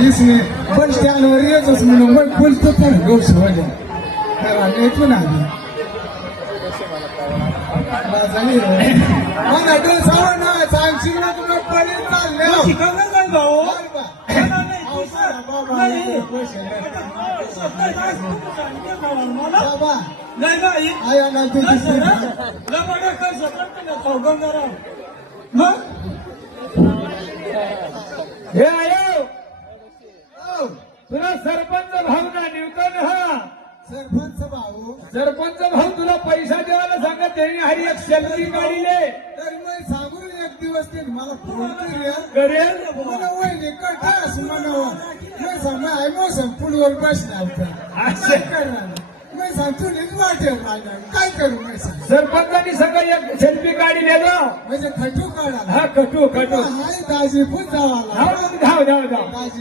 इसने बस स्टँडवर येतोच म्हणून मग बोलतो पण गोष्ट होत्या तर येतो ना मला दिवसावर ना सांगशील ना तुला पडेल चालले शिकवलं काय भाऊ बाबा नाही नाही आया ना तुझी मग हे आयो तुला सरपंच भाऊ ना न्यूटन हा सरपंच भाऊ सरपंच भाऊ तुला पैसा देवाला सांगत त्यांनी हरी एक सेल्फी काढले तर मी सांगून एक दिवस ते मला फोन करेल मला वहिनी कटास म्हणावं मी सांगा आहे मोसम पुढवर बसला होता काय करणार मी सांगतो नीट वाटेल माझ्या काय करू मी सांग सरपंचांनी सगळं एक सेल्फी काढली ना म्हणजे खटू काढा हा कटू हाय दाजी पण जावा धाव धाव धाव दाजी